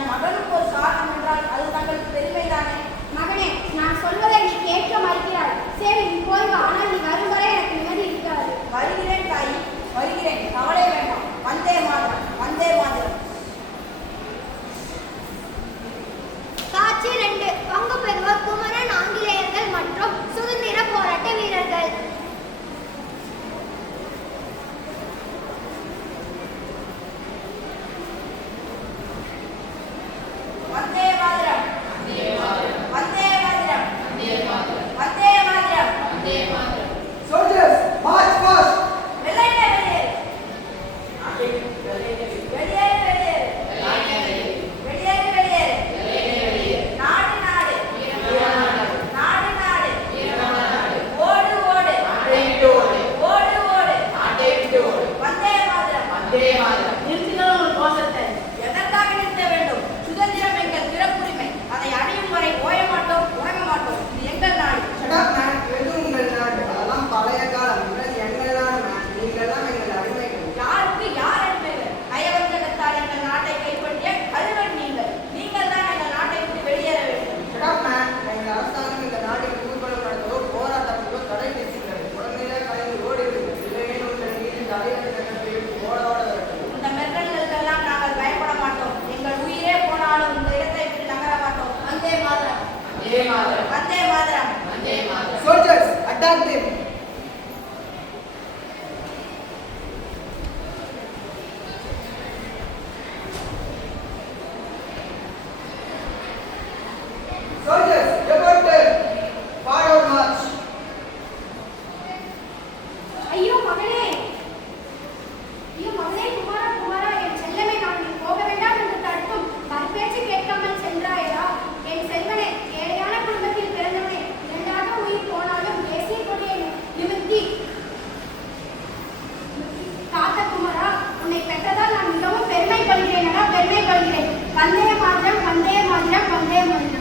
தன் மகனுக்கு ஒரு காரணம் என்றால் அது தங்களுக்கு பெருமைதானே. மகனே, நான் சொல்வதை நீ கேட்க மறுக்கிறாய். சரி, நீ போய் வா. ஆனால் நீ வரும் வரை எனக்கு நிம்மதி இருக்காது. வருகிறேன் தாயி, வருகிறேன். கவலை வேண்டாம். வந்தே மாதரம், வந்தே மாதரம். காட்சி 2. பங்கு பெறுவோர் குமரன், ஆங்கிலேயர்கள் மற்றும் சுதந்திர போராட்ட வீரர்கள். Vande Mataram, Vande Mataram, Vande Mataram. Soldiers, march fast! வெளியேறு, வெளியேறு, வெளியேறு, வெளியேறு, வெளியேறு. நாடு, நாடு, நாடு, நாடு. ஓடு, ஓடு, ஓடு, ஓடு. வந்தே மாதரம். நிறுத்தினால் ஒரு கோஷத்தை எதற்காக நிறுத்த வேண்டும்? சுதந்திரம் எங்கள் பிறப்புரிமை. அதை அடையும் வரை ஓய மாட்டோம், உறங்க மாட்டோம். இது எங்கள் நாடு. Shut up, man. எது உங்கள் நாடு? அதெல்லாம் பழைய காலம். இது எங்கள் நாடு, man. நீங்கெல்லாம் எங்கள் அடிமைகள். யாருக்கு யார் அடிமைகள்? நயவஞ்சகத்தால் எங்கள் நாட்டை கைப்பற்றிய கல்வன் நீங்கள். நீங்கள் தான் எங்கள் நாட்டை விட்டு வெளியேற வேண்டும். Shut up, man. எங்கள் அரசாங்கம் இந்த நாட்டில் ஊர்வலம் நடத்தவோ போராட்டத்திலோ தடை விதிக்கிறது. உடனடியாக கலைந்து ஓடிவிடுங்கள். இல்லையேல் உங்கள் மீது தலைவர் சட்டத்தில் ஓட வரட்டும். இந்த மெத்தல்களுக்கெல்லாம் நாங்கள் பயப்பட மாட்டோம். எங்கள் உயிரே போனாலும் இந்த இடத்தை விட்டு நகர மாட்டோம். Vande Mataram, Vande Mataram. Soldiers, attack them! Soldiers, about them! Forward march! ஐயோ மகனே, ஐயோ மகனே, குமாரா குமாரா, என் செல்லமே, நான் நீ போக வேண்டாம் என்று தடுத்தும் மறுபேச்சு கேட்காமல் சென்றாயா? என் செல்வனே, ஏழையான குடும்பத்தில் பிறந்தவனே, இரண்டாக உயிர் போனாலும் தேசிய கொடியை நிமிர்த்தி காத்த குமாரா, உன்னை பெற்றதால் நான் மிகவும் பெருமை கொள்கிறேன். பெருமை கொள்கிறேன். வந்தே மாதரம், வந்தே மாதரம், வந்தே மாதரம்.